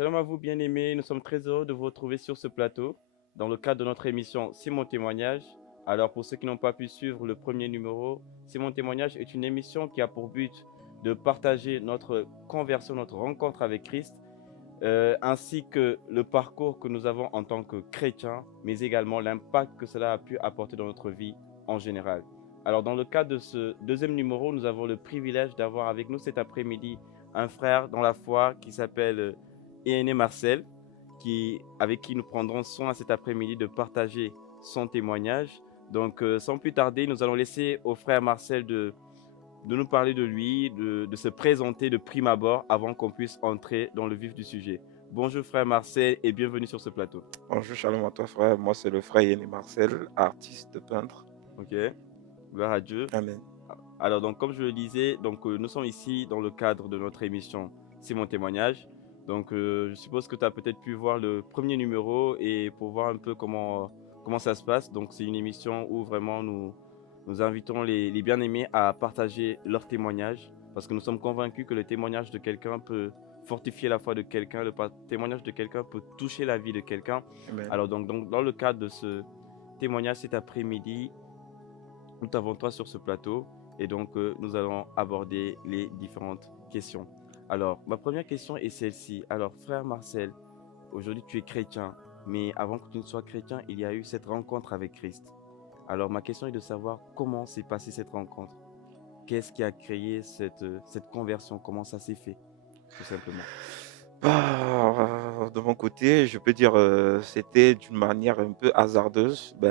Shalom à vous, bien-aimés. Nous sommes très heureux de vous retrouver sur ce plateau dans le cadre de notre émission C'est mon témoignage. Alors, pour ceux qui n'ont pas pu suivre le premier numéro, C'est mon témoignage est une émission qui a pour but de partager notre conversion, notre rencontre avec Christ, ainsi que le parcours que nous avons en tant que chrétiens, mais également l'impact que cela a pu apporter dans notre vie en général. Alors, dans le cadre de ce deuxième numéro, nous avons le privilège d'avoir avec nous cet après-midi un frère dans la foi qui s'appelle Irénée Marcel, avec qui nous prendrons soin cet après-midi de partager son témoignage. Donc, sans plus tarder, nous allons laisser au frère Marcel de nous parler de lui, de se présenter de prime abord avant qu'on puisse entrer dans le vif du sujet. Bonjour frère Marcel et bienvenue sur ce plateau. Bonjour, shalom à toi frère, moi c'est le frère Yanné Marcel, artiste peintre. Ok, gloire à Dieu. Amen. Alors donc comme je le disais, donc nous sommes ici dans le cadre de notre émission C'est mon témoignage. Donc je suppose que tu as peut-être pu voir le premier numéro et pour voir un peu comment ça se passe. Donc c'est une émission où vraiment nous invitons les bien-aimés à partager leur témoignage parce que nous sommes convaincus que le témoignage de quelqu'un peut fortifier la foi de quelqu'un, témoignage de quelqu'un peut toucher la vie de quelqu'un. Amen. Alors donc dans le cadre de ce témoignage cet après-midi, nous t'avons toi sur ce plateau et donc nous allons aborder les différentes questions. Alors, ma première question est celle-ci. Alors, frère Marcel, aujourd'hui tu es chrétien, mais avant que tu ne sois chrétien, il y a eu cette rencontre avec Christ. Alors, ma question est de savoir comment s'est passée cette rencontre. Qu'est-ce qui a créé cette conversion? Comment ça s'est fait, tout simplement? De mon côté, je peux dire c'était d'une manière un peu hasardeuse. Ok,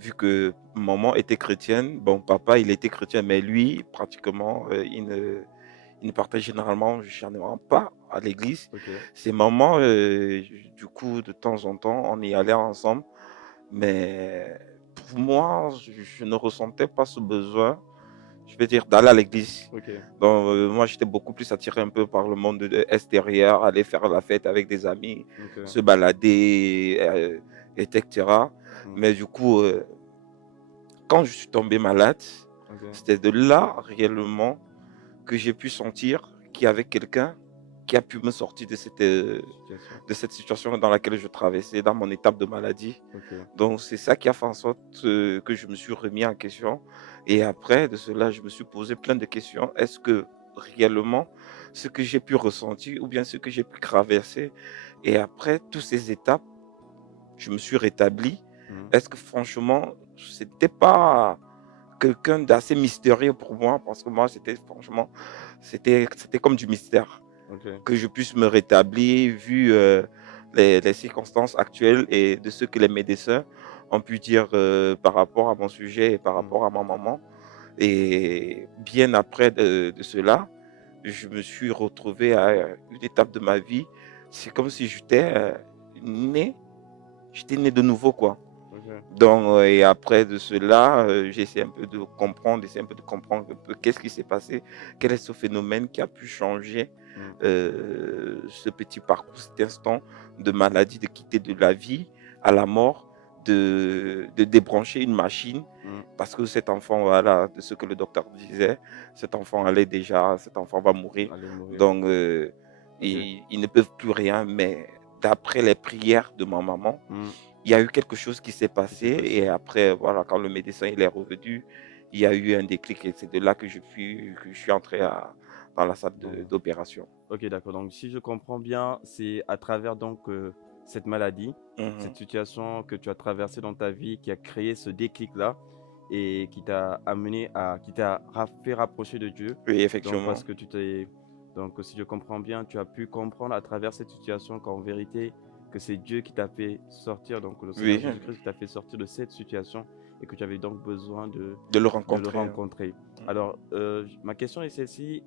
Vu que maman était chrétienne, bon papa il était chrétien, mais lui pratiquement il ne partait généralement pas à l'église. ok, C'est maman, du coup de temps en temps on y allait ensemble, mais pour moi je ne ressentais pas ce besoin, je vais dire, d'aller à l'église. ok, Donc, moi, j'étais beaucoup plus attiré un peu par le monde extérieur, aller faire la fête avec des amis, ok, se balader, etc. hmm, Mais du coup, quand je suis tombé malade, ok, c'était de là réellement que j'ai pu sentir qu'il y avait quelqu'un qui a pu me sortir situation, de cette situation dans laquelle je traversais, dans mon étape de maladie. ok, Donc, c'est ça qui a fait en sorte que je me suis remis en question. Et après de cela, je me suis posé plein de questions. Est-ce que réellement, ce que j'ai pu ressentir ou bien ce que j'ai pu traverser, et après toutes ces étapes, je me suis rétabli. hmm, Est-ce que franchement, c'était pas quelqu'un d'assez mystérieux pour moi? Parce que moi, c'était franchement, c'était comme du mystère ok, que je puisse me rétablir vu les circonstances actuelles et de ce que les médecins ont pu dire par rapport à mon sujet et par hmm, rapport à ma maman. Et bien après de cela, je me suis retrouvé à une étape de ma vie. C'est comme si né, j'étais né de nouveau, quoi. ok, Donc, et après de cela, j'ai essayé un peu de comprendre, essayer un peu de comprendre un peu qu'est-ce qui s'est passé, quel est ce phénomène qui a pu changer hmm, ce petit parcours, cet instant de maladie, de quitter de la vie à la mort, de débrancher une machine, hmm, parce que cet enfant, voilà, de ce que le docteur disait, cet enfant va mourir. allez mourir. Donc, Ok, ils ne peuvent plus rien, mais d'après les prières de ma maman, hmm, il y a eu quelque chose qui s'est qui s'est passé passé? et après, voilà, quand le médecin il est revenu, il y a eu un déclic et c'est de là que je suis entré dans la salle Donc, d'opération. ok, d'accord. Donc, si je comprends bien, c'est à travers donc cette maladie, cette Mhm. situation que tu as traversée dans ta vie qui a créé ce déclic-là et qui t'a amené qui t'a fait rapprocher de Dieu. Oui, Donc, effectivement. parce que donc, si je comprends bien, tu as pu comprendre à travers cette situation qu'en vérité, que c'est Dieu qui t'a fait sortir, donc le Seigneur Oui, Jésus-Christ qui t'a fait sortir de cette situation et que tu avais donc besoin de le de le rencontrer, hein. rencontrer. Mhm. Alors, ma question est celle-ci.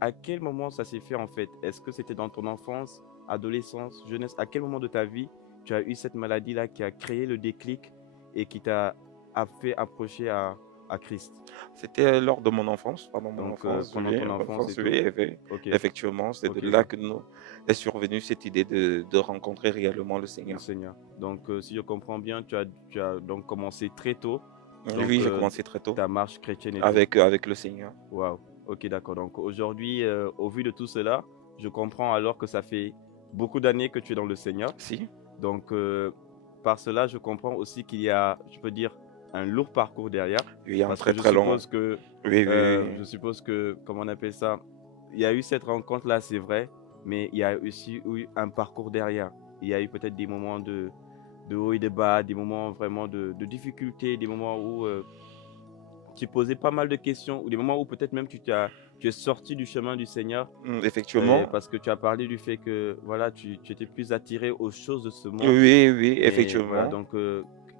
À quel moment ça s'est fait en fait? Est-ce que c'était dans ton enfance, adolescence, jeunesse? À quel moment de ta vie tu as eu cette maladie-là qui a créé le déclic et qui a fait approcher à Christ? C'était lors de mon enfance, Donc, pendant oui, ton enfance et enfance, tout? oui, oui. Ok, Effectivement, c'est de ok, là ok. que nous est survenue cette idée de rencontrer réellement le Le Seigneur. Seigneur. Donc, si je comprends bien, tu as donc commencé très tôt, donc Oui, j'ai commencé très tôt ta marche chrétienne et tout. avec le Seigneur. Waouh. Ok, d'accord. Donc aujourd'hui, au vu de tout cela, je comprends alors que ça fait beaucoup d'années que tu es dans le Seigneur. Si, Donc, par cela, je comprends aussi qu'il y a, je peux dire, un lourd parcours derrière. oui, un Parce que très très long. Oui, oui, oui. je suppose que, comment on appelle ça? Il y a eu cette rencontre-là, c'est vrai, mais il y a aussi eu un parcours derrière. Il y a eu peut-être des moments de haut et de bas, des moments vraiment de difficultés, des moments où tu posais pas mal de questions, ou des moments où peut-être même tu es sorti du chemin du Seigneur. Effectivement. Parce que tu as parlé du fait que voilà, tu étais plus attiré aux choses de ce monde. Oui, oui, Et voilà, effectivement. donc,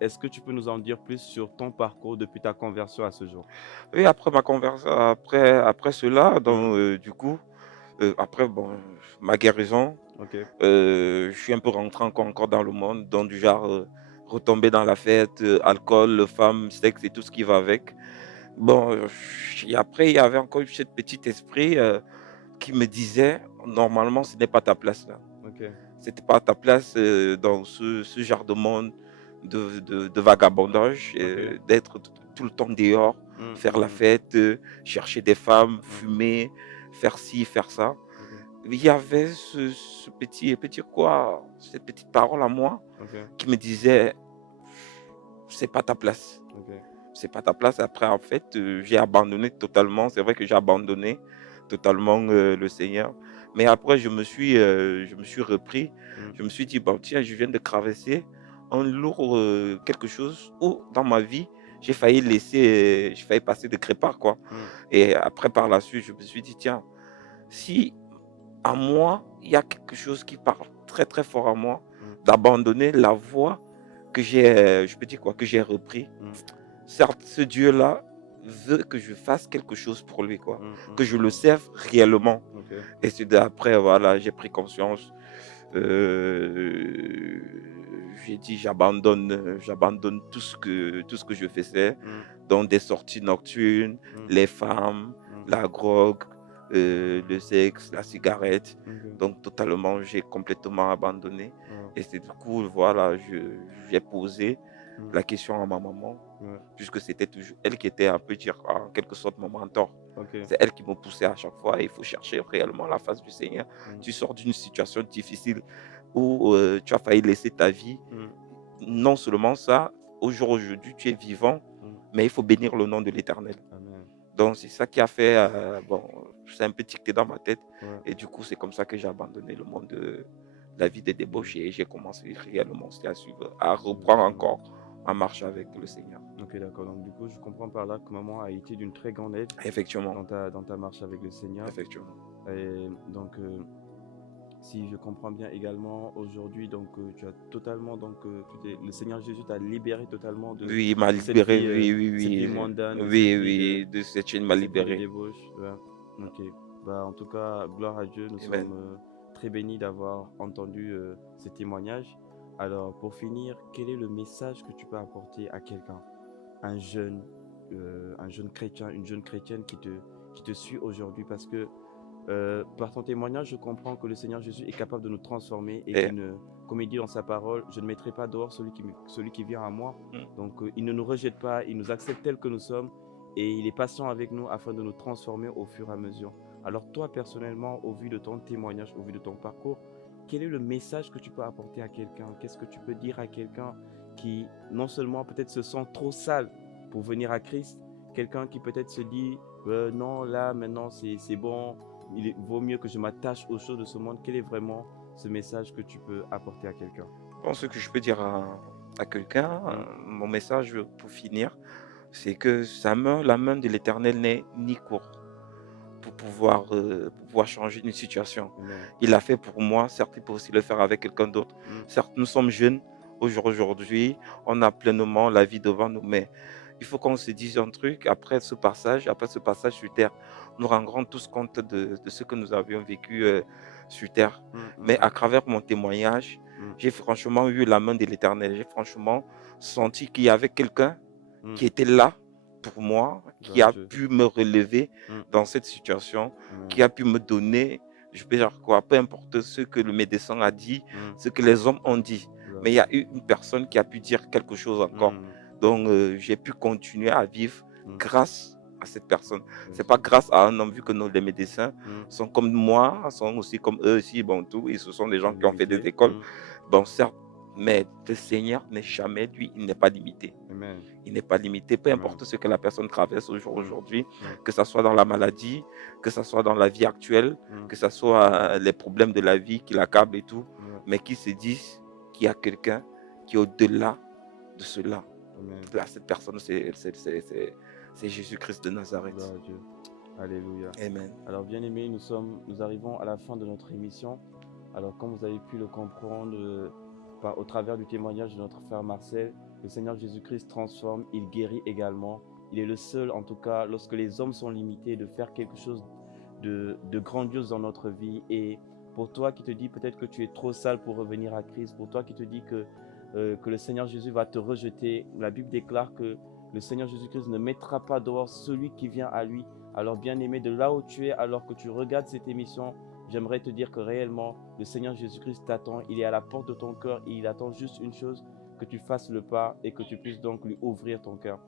est-ce que tu peux nous en dire plus sur ton parcours depuis ta conversion à ce jour? Oui, après ma conversion, après cela, Mmh. donc du coup, après bon, ma guérison, OK. je suis un peu rentré encore dans le monde, donc du genre, retomber dans la fête, alcool, femmes, sexe et tout ce qui va avec. Bon, et après il y avait encore ce petit esprit, qui me disait: «Normalement, ce n'est pas ta place là. OK. C'était pas ta place, dans ce genre de monde de vagabondage, OK. d'être tout le temps dehors, Mmh, faire mmh la mh. fête, chercher des femmes, Mmh. fumer, faire ci, faire ça». OK. Il y avait ce petit quoi, cette petite parole à moi OK. qui me disait: «C'est pas ta place, OK. c'est pas ta place». Après en fait, j'ai abandonné totalement. C'est vrai que j'ai abandonné totalement, le Seigneur. Mais après je me suis repris. Mmh. Je me suis dit: «Bon tiens, je viens de traverser un lourd, quelque chose où dans ma vie, j'ai failli passer de crépart quoi». Mmh. Et après par la suite, je me suis dit: «Tiens, si à moi, il y a quelque chose qui parle très, très fort à moi, Mmh. d'abandonner la voie que j'ai, je peux dire quoi? Que j'ai repris. Mmh. Certes, ce Dieu-là veut que je fasse quelque chose pour lui, quoi, Mmh. Mmh. que je le Mmh. serve réellement». OK. Et c'est d'après, voilà, j'ai pris conscience, j'ai dit: «J'abandonne tout ce que je faisais, Mmh. donc des sorties nocturnes, Mmh. les femmes, Mmh. la drogue, le sexe, la cigarette». OK. Donc totalement, j'ai complètement abandonné. Ouais. Et c'est du coup, voilà, j'ai posé Mmh. la question à ma maman, Ouais. puisque c'était toujours elle qui était un peu dire en quelque sorte mon mentor. OK. C'est elle qui me poussait à chaque fois. Il faut chercher réellement la face du Seigneur. Mmh. Tu sors d'une situation difficile où tu as failli laisser ta vie. Mmh. Non seulement ça, au jour aujourd'hui, tu es vivant, Mmh. mais il faut bénir le nom de l'Éternel. Amen. Donc c'est ça qui a fait, bon, c'est un peu ticté dans ma tête. Ouais. Et du coup, c'est comme ça que j'ai abandonné le monde de la vie des débauches et j'ai commencé réellement aussi à suivre, à reprendre Mmh. encore ma marche avec le Seigneur. OK, d'accord. Donc du coup, je comprends par là que maman a été d'une très grande aide Effectivement, dans ta marche avec le Seigneur. effectivement. Et donc, si je comprends bien également, aujourd'hui, donc, tu as totalement, donc, le Seigneur Jésus t'a libéré totalement Oui, il m'a de cette libéré, vie, oui, oui, cette vie oui. mondaine, Oui, oui, de cette chaîne, il m'a de cette vie de libéré. débauche. Ouais. Ok. Bah, en tout cas, gloire à Dieu, nous sommes Amen. très bénis d'avoir entendu ces témoignages. Alors, pour finir, quel est le message que tu peux apporter à quelqu'un, un un jeune chrétien, une jeune chrétienne qui te suit aujourd'hui? Parce que par ton témoignage, je comprends que le Seigneur Jésus est capable de nous transformer et Et, qu'il ne, comme il dit dans sa parole, je ne mettrai pas dehors celui qui vient à moi. mm, Donc, il ne nous rejette pas, il nous accepte tel que nous sommes et il est patient avec nous afin de nous transformer au fur et à mesure. Alors, toi, personnellement, au vu de ton témoignage, au vu de ton parcours, quel est le message que tu peux apporter à quelqu'un? Qu'est-ce que tu peux dire à quelqu'un qui, non seulement peut-être se sent trop sale pour venir à Christ, quelqu'un qui peut-être se dit, non, là, maintenant, c'est bon, vaut mieux que je m'attache aux choses de ce monde. Quel est vraiment ce message que tu peux apporter à quelqu'un? bon, ce que je peux dire à quelqu'un, Mmh. mon message pour finir, c'est que la main de l'Éternel n'est ni courte pour pouvoir changer une situation. Amen. Il l'a fait pour moi, certes, il peut aussi le faire avec quelqu'un d'autre. Mmh. Certes, nous sommes jeunes aujourd'hui, on a pleinement la vie devant nous, mais il faut qu'on se dise un truc, après ce passage sur terre, nous rendrons tous compte de ce que nous avions vécu sur terre. Mmh, Mais mmh, à travers mon témoignage, mmh, j'ai franchement eu la main de l'Éternel. J'ai franchement senti qu'il y avait quelqu'un mmh. qui était là pour moi, qui Gloire à a Dieu. pu me relever Mmh. dans cette situation, Amen. qui a pu me donner, je peux dire quoi, peu importe ce que le médecin a dit, Mmh. ce que les hommes ont dit, Gloire mais à il y a Dieu. eu une personne qui a pu dire quelque chose encore. Mmh. Donc, j'ai pu continuer à vivre Mmh. grâce à cette personne. bien C'est pas sûr. grâce à un homme, vu que nous, les médecins Mm. sont comme moi, sont aussi comme eux aussi, bon, tout, et ce sont des gens La qui ont fait des vérité. écoles. Bon, certes, mais le Seigneur n'est jamais, lui, il n'est pas limité. Amen. Il n'est pas limité, peu Amen. importe ce que la personne traverse Mm. aujourd'hui, Mm. que ce soit dans la maladie, que ce soit dans la vie actuelle, Mm. que ce soit les problèmes de la vie qui l'accablent et tout, Ouais. mais qui se disent qu'il y a quelqu'un qui est au-delà de cela. Amen. Là, cette personne, c'est Jésus-Christ de Nazareth. Gloire à Dieu. Alléluia. Amen. Alors, bien-aimés, nous arrivons à la fin de notre émission. Alors, comme vous avez pu le comprendre au travers du témoignage de notre frère Marcel, le Seigneur Jésus-Christ transforme, il guérit également. Il est le seul, en tout cas, lorsque les hommes sont limités, de faire quelque chose de grandiose dans notre vie. Et pour toi qui te dis peut-être que tu es trop sale pour revenir à Christ, pour toi qui te dis que le Seigneur Jésus va te rejeter, la Bible déclare que le Seigneur Jésus-Christ ne mettra pas dehors celui qui vient à lui. Alors bien-aimé, de là où tu es, alors que tu regardes cette émission, j'aimerais te dire que réellement, le Seigneur Jésus-Christ t'attend. Il est à la porte de ton cœur et il attend juste une chose, que tu fasses le pas et que tu puisses donc lui ouvrir ton cœur.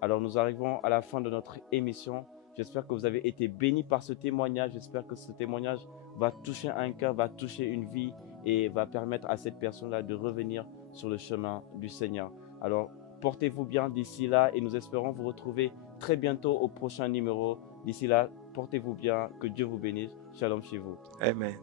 Alors nous arrivons à la fin de notre émission. J'espère que vous avez été bénis par ce témoignage. J'espère que ce témoignage va toucher un cœur, va toucher une vie et va permettre à cette personne-là de revenir sur le chemin du Seigneur. Alors portez-vous bien d'ici là et nous espérons vous retrouver très bientôt au prochain numéro. D'ici là, portez-vous bien, que Dieu vous bénisse. Shalom chez vous. Amen.